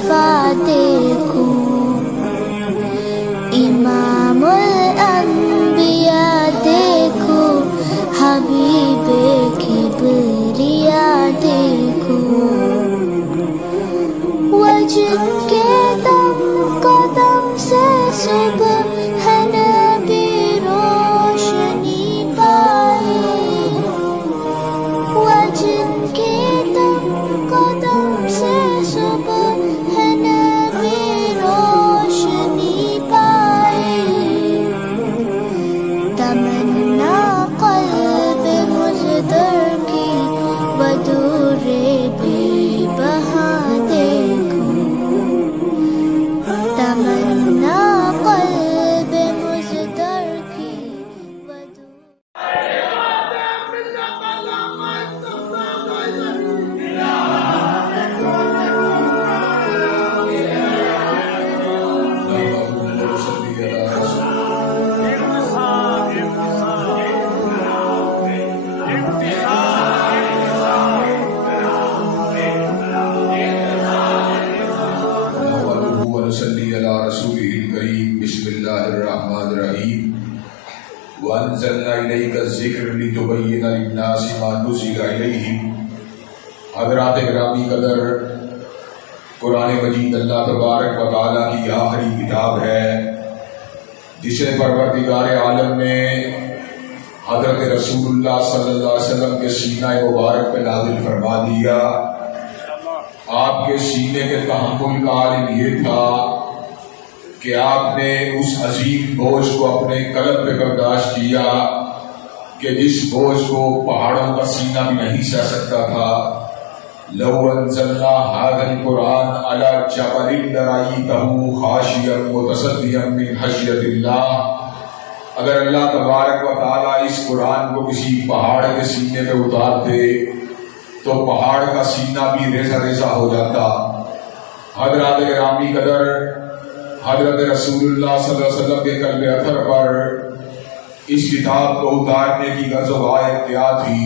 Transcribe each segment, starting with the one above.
شفا دیکھوں، امام الانبیاء دیکھوں، حبیب کبریا دیکھوں، وجن کے دم قدم سے صبح ہے نبی روشنی پائے، وجن کے دم قدم سے صبح ہے نبی روشنی پائے، تمنا قلب مزدر کی بدور بے بہا دیکھوں، تمنا قلب مزدر کی بدور ونصلی علی رسولہ الکریم۔ بسم اللہ الرحمن الرحیم۔ وانزلنا الیک الذکر لتبین للناس ما نزل الیہم۔ حضرات گرامی قدر، قرآن مجید اللہ تبارک و تعالیٰ کی آخری کتاب ہے جسے پروردگار عالم نے حضرت رسول اللہ صلی اللہ علیہ وسلم کے سینہ مبارک پہ نازل فرما دیا۔ آپ کے سینے کے تحمل کا عالم یہ تھا کہ آپ نے اس عظیم بوجھ کو اپنے قلب پہ برداشت کیا کہ جس بوجھ کو پہاڑوں کا سینہ بھی نہیں سہ سکتا تھا۔ لو انزلنا هذا القرآن على جبل لرأيته خاشعا متصدعا من خشیۃ اللہ، اگر اللہ تبارک و تعالیٰ اس قرآن کو کسی پہاڑ کے سینے پہ اتار دے تو پہاڑ کا سینہ بھی ریزہ ریزہ ہو جاتا۔ حضرات گرامی قدر، حضرت رسول اللہ صلی اللہ علیہ وسلم کے قلب اطہر پر اس کتاب کو اتارنے کی غرض و غایت کیا تھی؟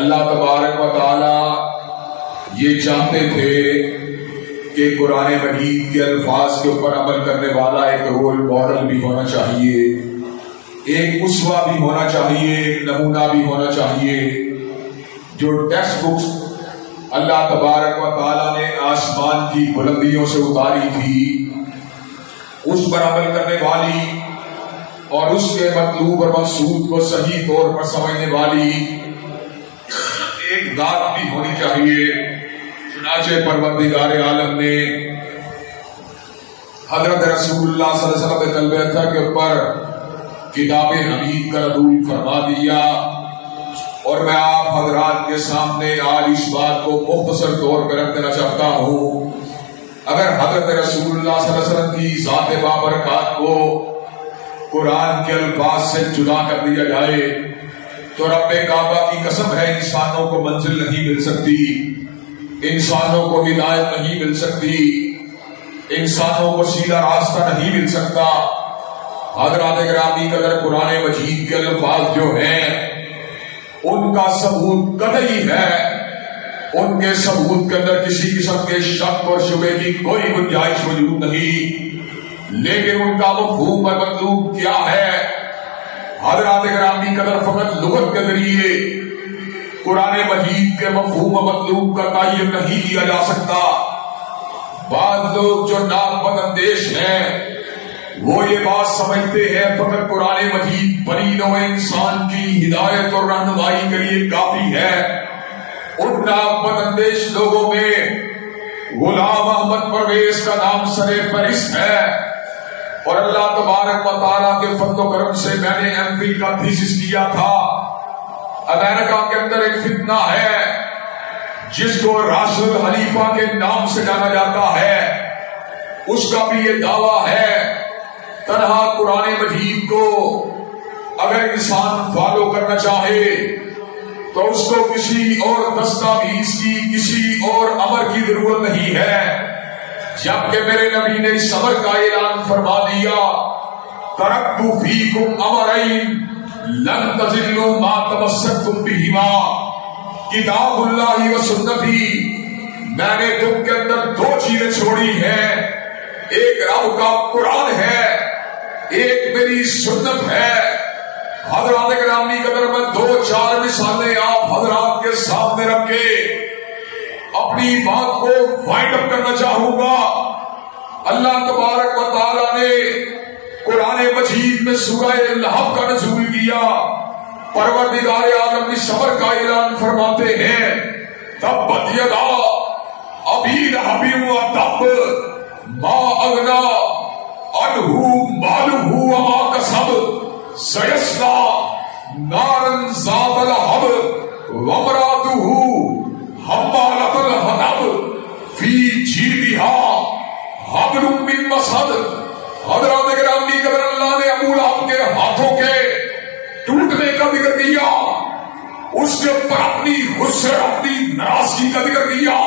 اللہ تبارک و تعالی یہ چاہتے تھے کہ قرآن مجید کے الفاظ کے اوپر عمل کرنے والا ایک رول ماڈل بھی ہونا چاہیے، ایک اسوہ بھی ہونا چاہیے، ایک نمونہ بھی ہونا چاہیے۔ جو ٹیکسٹ بکس اللہ تبارک و تعالیٰ نے آسمان کی بلندیوں سے اتاری تھی، اس پر عمل کرنے والی اور اس کے مطلوب اور مقصود کو صحیح طور پر سمجھنے والی ایک ذات بھی ہونی چاہیے۔ چنانچہ پروردگار عالم نے حضرت رسول اللہ صلی اللہ علیہ وسلم کے قلب اطہر کے اوپر کتاب حمید کا نزول فرما دیا، اور میں آپ حضرات کے سامنے آج اس بات کو مختصر طور پر رکھ دینا چاہتا ہوں۔ اگر حضرت رسول اللہ صلی اللہ علیہ وسلم کی ذات بابرکات کو قرآن کے الفاظ سے جدا کر دیا جائے تو رب کعبہ کی قسم ہے انسانوں کو منزل نہیں مل سکتی، انسانوں کو ہدایت نہیں مل سکتی، انسانوں کو سیدھا راستہ نہیں مل سکتا۔ حضرات گرامی قدر، قرآن مجید کے الفاظ جو ہیں ان کا ثبوت قطعی ہے، ان کے ثبوت کے اندر کسی قسم کے شک اور شبہ کی کوئی گنجائش موجود نہیں، لیکن ان کا مفہوم اور مطلوب کیا ہے؟ حضرات گرامی قدر، فقط لغت کے ذریعے قرآن مجید کے مفہوم و مطلوب کا تعین نہیں کیا جا سکتا۔ بعض لوگ جو ناپند اندیش ہیں وہ یہ بات سمجھتے ہیں فقط قرآن مجید بنی نوع انسان کی ہدایت اور رہنمائی کے لیے کافی ہے۔ ان ناپند اندیش لوگوں میں غلام احمد پرویز کا نام سر فہرست ہے، اور اللہ تبارک و تعالیٰ کے فضل و کرم سے میں نے ایم فل کا تھیسس کیا تھا۔ امریکہ کے اندر ایک فتنہ ہے جس کو راشد الخلیفہ کے نام سے جانا جاتا ہے، اس کا بھی یہ دعویٰ ہے تنہا قرآن مجید کو اگر انسان فالو کرنا چاہے تو اس کو کسی اور دستاویز کی، کسی اور امر کی ضرورت نہیں ہے، جبکہ میرے نبی نے اس امر کا اعلان فرما دیا، ترکت فیکم امرین لن تضلوا ما تمسکتم بہما، کتاب اللہ و سنتی میں نے تم کے اندر دو چیزیں چھوڑی ہیں، ایک رب کا قرآن ہے، ایک میری سنت ہے۔ حضرات گرامی قدر میں دو چار مثالیں آپ حضرات کے سامنے رکھ کے اپنی بات کو وائنڈ اپ کرنا چاہوں گا۔ اللہ تبارک و تعالیٰ نے قرآن مجید میں سورہ لہب کا نزول کیا۔ پروردگار عالم کی صبر کا اعلان فرماتے ہیں، تبت یدا ابی لہب وتب ما اغنی عنہ مالہ وما کسب سیصلی نارا ذات لہب وامرأتہ حمالۃ الحطب فی جیدہا حبل من مسد۔ حضرات گرامی قدر اللہ نے ابو لہب کے ہاتھوں کے ٹوٹنے کا ذکر کیا، اس کے اوپر اپنی غصے اپنی ناراضگی کا ذکر کیا،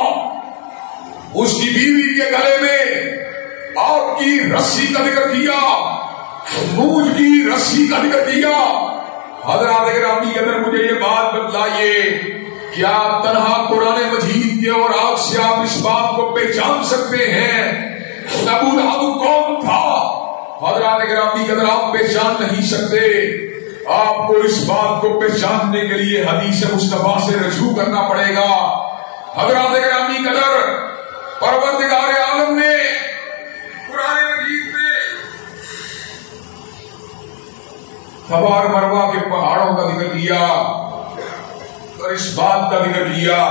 اس کی بیوی کے گلے میں آپ کی رسی کا ذکر کیا، مونج کی رسی کا ذکر کیا۔ حضرات گرامی قدر مجھے یہ بات بتلائیے، کیا تنہا قرآن مجید کے اور آپ سے آپ اس بات کو پہچان سکتے ہیں ابو لہب کون تھا؟ حضرات گرامی قدر آپ پہچان نہیں سکتے، آپ کو اس بات کو پہچاننے کے لیے حدیث مصطفیٰ سے رجوع کرنا پڑے گا۔ حضرات گرامی قدر پروردگار عالم نے قرآن مجید میں صفا اور مروہ کے پہاڑوں کا ذکر کیا اور اس بات کا ذکر کیا،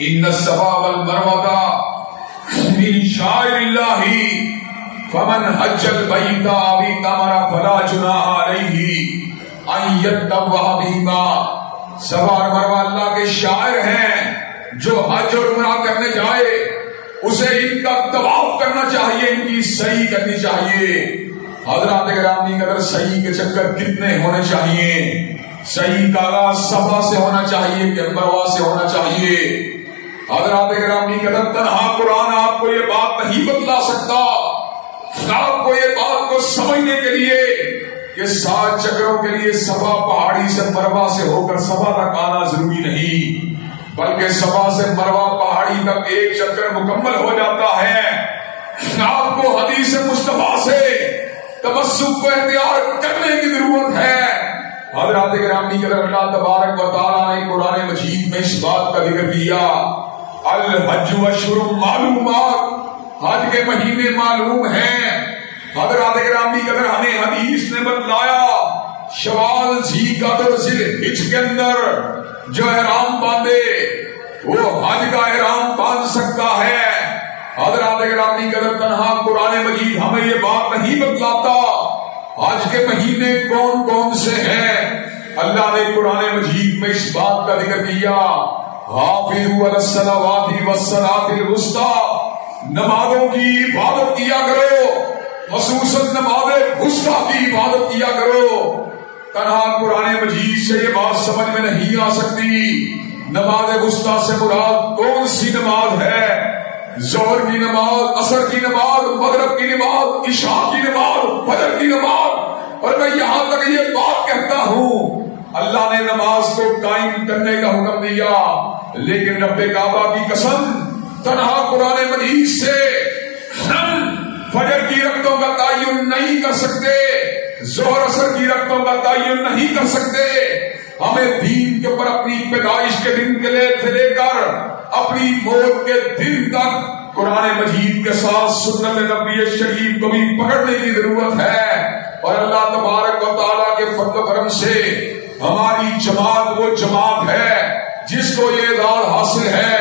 ان الصفا والمروہ من شعائر اللہ فمن حج البیت او اعتمر فلا جناح علیہ ان یطوف بہما۔ صفا اور مروہ اللہ کے شاعر ہیں، جو حج اور عمرہ کرنے جائے اسے ان کا طواف کرنا چاہیے، ان کی سعی کرنی چاہیے۔ حضرات گرامی قدر سعی کے چکر کتنے ہونے چاہیے؟ سعی کا آغاز صفا سے ہونا چاہیے کہ مروہ سے ہونا چاہیے؟ حضرات گرامی قدر تنہا قرآن آپ کو یہ بات نہیں بتلا سکتا، آپ کو یہ بات کو سمجھنے کے لیے کہ 7 چکروں کے لیے صفا پہاڑی سے مروہ سے ہو کر صفا تک آنا ضروری نہیں، بلکہ صفا سے مروہ پہاڑی تک ایک چکر مکمل ہو جاتا ہے۔ آپ کو حدیث مصطفیٰ سے تمسک کو اختیار کرنے کی ضرورت ہے۔ حضرات گرامی قدر اللہ تبارک و تعالیٰ نے قرآن مجید میں اس بات کا ذکر کیا، الحج اشہر معلومات، حج کے مہینے معلوم ہیں۔ حضرات گرامی قدر ہمیں حدیث نے بتلایا شوال ذی-قعدہ اور ذی-الحجہ کے اندر جو احرام باندھے وہ حج کا احرام باندھ سکتا ہے۔ حضرات گرامی قدر تنہا قرآن مجید ہمیں یہ بات نہیں بتلاتا حج کے مہینے کون کون سے ہیں۔ اللہ نے قرآن مجید میں اس بات کا ذکر کیا، حافظوا علی الصلوات والصلاۃ الوسطی، نمازوں کی حفاظت کیا کرو، خصوصاً نماز وسطی کی حفاظت کیا کرو۔ تنہا قرآن مجید سے یہ بات سمجھ میں نہیں آ سکتی نماز وسطی سے مراد کون سی نماز ہے؟ ظہر کی نماز، عصر کی نماز، مغرب کی نماز، عشاء کی نماز، فجر کی نماز۔ اور میں یہاں تک یہ بات کہتا ہوں اللہ نے نماز کو قائم کرنے کا حکم دیا، لیکن رب کعبہ کی قسم تنہا قرآن مجید سے ہم فجر کی رکعتوں کا تعین نہیں کر سکتے، ظہر عصر کی رکعتوں کا تعین نہیں کر سکتے۔ ہمیں دین کے اوپر اپنی پیدائش کے دن کے لے کر اپنی موت کے دن تک قرآن مجید کے ساتھ سنت نبی شریف کو بھی پکڑنے کی ضرورت ہے۔ اور اللہ تبارک و تعالیٰ کے فضل و کرم سے ہماری جماعت وہ جماعت ہے جس کو یہ اعزاز حاصل ہے،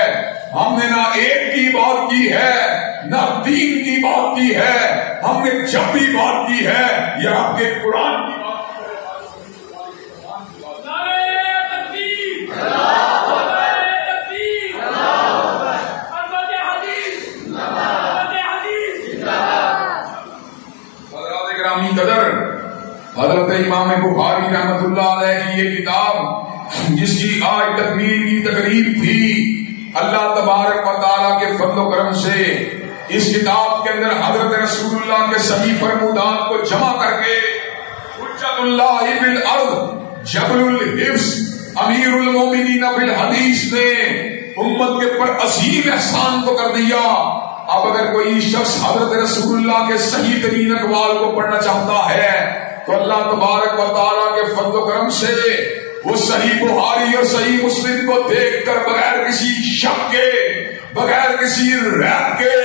ہم نے نہ ایک کی بات کی ہے نہ 3 کی بات کی ہے، ہم نے جب بھی بات کی ہے یہ آپ کے قرآن کی قدر حضرت امام بخاری رحمت اللہ علیہ کی یہ کتاب جس کی آج تکبیر کی تقریب تھی، اللہ تبارک و تعالیٰ کے فضل و کرم سے اس کتاب کے اندر حضرت رسول اللہ کے صحیح فرمودات کو جمع کر کے حجت اللہ فی الارض جبل الحفظ امیر المومنین فی الحدیث نے امت کے پر عظیم احسان تو کر دیا. اب اگر کوئی شخص حضرت رسول اللہ کے صحیح ترین اقوال کو پڑھنا چاہتا ہے تو اللہ تبارک و تعالیٰ کے فضل و کرم سے وہ صحیح بخاری اور صحیح مسلم کو دیکھ کر بغیر کسی شک کے، بغیر کسی ریب کے،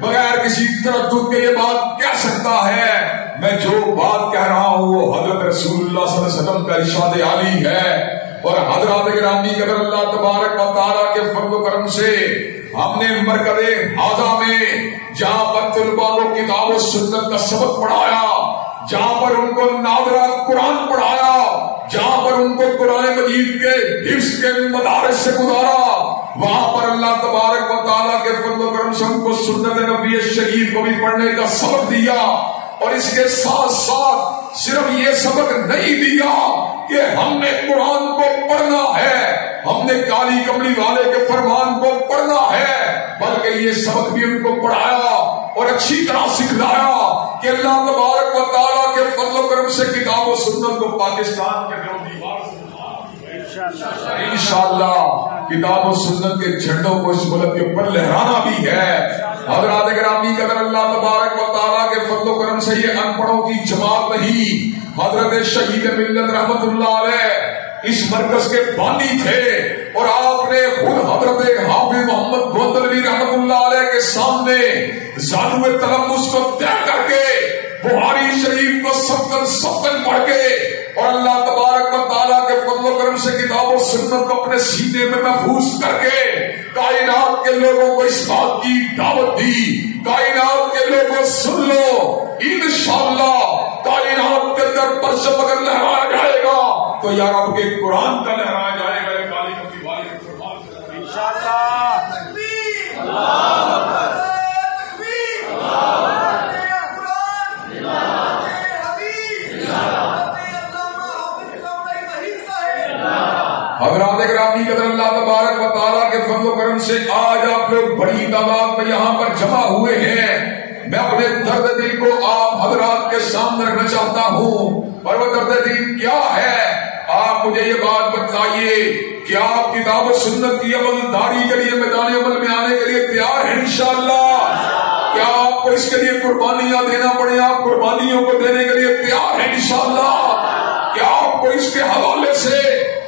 بغیر کسی تردد کے یہ بات کہہ سکتا ہے میں جو بات کہہ رہا ہوں وہ حضرت رسول اللہ صلی اللہ علیہ وسلم کا ارشاد عالی ہے. اور حضرات گرامی اگر اللہ تبارک و تعالیٰ کے فضل و کرم سے ہم نے مرکز حاضہ میں جہاں پر طلباء کو کتاب و سنت کا سبق پڑھایا، جہاں پر ان کو ناظرہ قرآن پڑھایا، جہاں پر ان کو قرآن مجید کے حفظ کے مدارس سے گزارا، وہاں پر اللہ تبارک و تعالیٰ کے فضل و کرم سے ان کو سنت نبی شریف کو بھی پڑھنے کا سبق دیا. اور اس کے ساتھ ساتھ صرف یہ سبق نہیں دیا کہ ہم نے قرآن کو پڑھنا ہے، ہم نے کالی کملی والے کے فرمان کو پڑھنا ہے، بلکہ یہ سبق بھی ان کو پڑھایا اور اچھی طرح سکھلایا کہ اللہ تبارک و تعالیٰ کے فضل و کرم سے کتاب و سنت کو پاکستان کے انشاءاللہ کتاب و سنت کے جھنڈوں کو اس ملک کے اوپر لہرانا بھی ہے. حضرات گرامی اگر اللہ تبارک و تعالیٰ کے فضل و کرم سے یہ ان پڑھوں کی جماعت نہیں، حضرت شہید ملت رحمت اللہ علیہ اس مرکز کے بانی تھے اور آپ نے خود حضرت حافظ محمد گوندلوی رحمت اللہ علیہ کے سامنے زانو تلمس کو طے کر کے بخاری شریف کو سبقن پڑھ کے اور اللہ تبارک و تعالیٰ کے فضل و کرم سے کتاب و سنت کو اپنے سینے میں محفوظ کر کے کائنات کے لوگوں کو اس بات کی دعوت دی. کائنات کے لوگوں سن لو، انشاءاللہ کائنات کے اندر پرچم اگر لہرایا جائے گا تو یا رب کے قرآن کا لہرایا جائے گا. یہ کالی کملی والے کے فرمان سے انشاءاللہ. تکبیر، اللہ اکبر، تکبیر، اللہ حضرات گرامی قدر اللہ تبارک و تعالیٰ کے فضل و کرم سے آج آپ لوگ بڑی تعداد میں یہاں پر جمع ہوئے ہیں. میں اپنے درد دل کو آپ حضرات کے سامنے رکھنا چاہتا ہوں اور وہ درد دل کیا ہے. آپ مجھے یہ بات بتائیے کہ آپ کتاب و سنت کی عملداری کے لیے میدان عمل میں آنے کے لیے تیار ہیں انشاءاللہ؟ کیا آپ کو اس کے لیے قربانیاں دینا پڑے آپ قربانیوں کو دینے کے لیے تیار ہیں انشاءاللہ؟ کیا آپ کو اس کے حوالے سے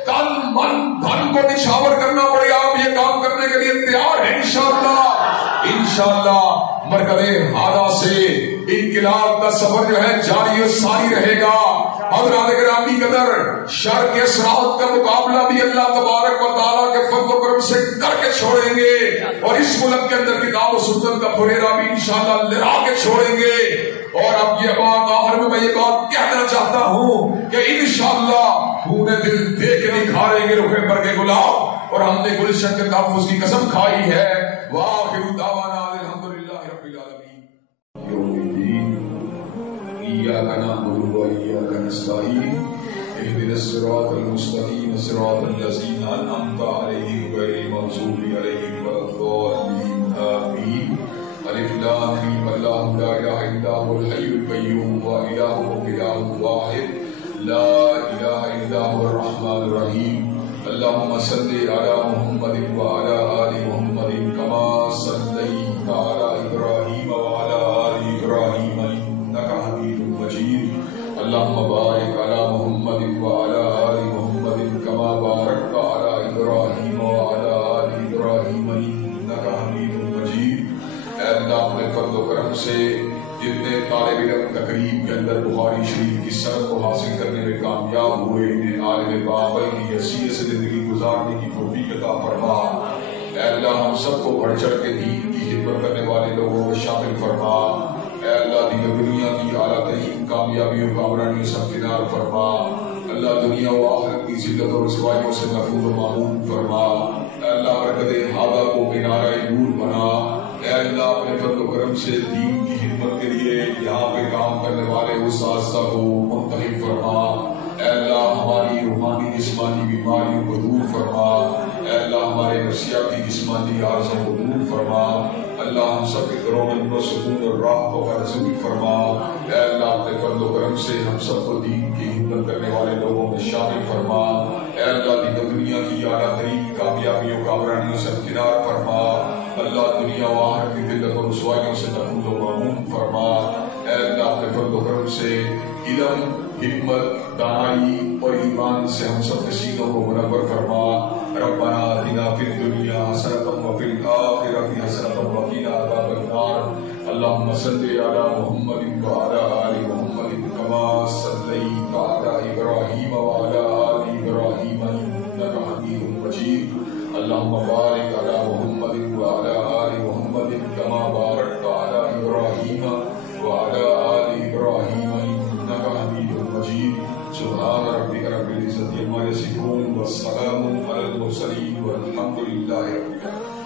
تن من دھن کو نچھاور کرنا پڑے آپ یہ کام کرنے کے لیے تیار ہیں انشاءاللہ؟ انشاءاللہ مرکز حاضہ سے انقلاب کا سفر جو ہے جاری و ساری رہے گا. حضرات گرامی قدر شر کے اثرات کا مقابلہ بھی اللہ تبارک و تعالیٰ کے فضل و کرم سے کر کے چھوڑیں گے اور اس ملک کے اندر کتاب و سنت کا پھریرا بھی انشاءاللہ لہرا کے چھوڑیں گے. اور اب یہ بات آخر میں یہ بات کہنا چاہتا ہوں کہ انشاءاللہ پورے دل دے کے نکھاریں گے رخ برگ گلاب اور ہم نے گلشن کے تحفظ کی قسم کھائی ہے. وآخر دعوانا الحمدللہ رب العالمین. یوم الدین ایاک نعبد و ایاک نستعین اهدنا الصراط المستقیم صراط الذین انعمت علیہم غیر المغضوب علیہم ولا الضالین آمین. الف لام میم اللہ لا الہ الا هو الحی القیوم و الہکم الہ واحد لا الہ الا هو الرحمن الرحیم. اللهم صل على محمد وعلى آل محمد كما صليت على إبراهيم وعلى آل إبراهيم إنك حميد مجيد. اللهم بارك على محمد وعلى آل محمد كما باركت على إبراهيم وعلى آل إبراهيم إنك حميد مجيد. اے اللہ اپنے فضل و کرم سے جتنے طالب علم تقریب کے اندر بخاری شریف کی سند کو حاصل کرنے میں کامیاب ہوئے انہیں عالم باقی کی حیثیت سے زندگی گزارنے کی توفیق عطا فرما. اے اللہ ہم سب کو بڑھ چڑھ کے دین کی خدمت کرنے والے لوگوں کو شامل فرما. اے اللہ دین دنیا کی اعلیٰ ترین کامیابیوں کامرانیوں سے کنار فرما. اللہ دنیا و آخرت کی ذلت اور رسوائیوں سے محفوظ و معمون فرما. اے اللہ مرکز حاضہ کو کنارہ نور بنا. اے اللہ اپنے فضل و کرم سے دین کی خدمت کے لیے یہاں پہ کام کرنے والے اساتذہ کو منتخب فرما. اے اللہ ہماری روحانی جسمانی بیماریوں کو دور فرما. اے اللہ ہمارے نفسیاتی جسمانی عارضوں کو دور فرما. اللہ ہم سب کے گھروں میں و سکون اور راحت کا نصیب فرما. اے اللہ اپنے فضل و کرم سے ہم سب کو دین کی خدمت کرنے والے لوگوں میں شامل فرما. اے اللہ دین دنیا کی اعلیٰ ترین کامیابیوں کامرانیوں سے ہمت، دانائی اور ایمان سے ہم سب کے سینوں کو منور فرما. ربنا آتنا فی الدنیا حسنۃ وفی الآخرۃ حسنۃ وقنا عذاب النار. اللهم صل علی محمد وعلی آل محمد کما صلیت علی ابراہیم وعلی آل ابراہیم انک حمید مجید. اللهم بارک علی محمد وعلی آل محمد کما بارکت علی ابراہیم وعلی آل ابراہیم انک حمید مجید. سبحان ربک رب العزة عما یصفون والسلام علی المرسلین والحمد للہ رب العالمین.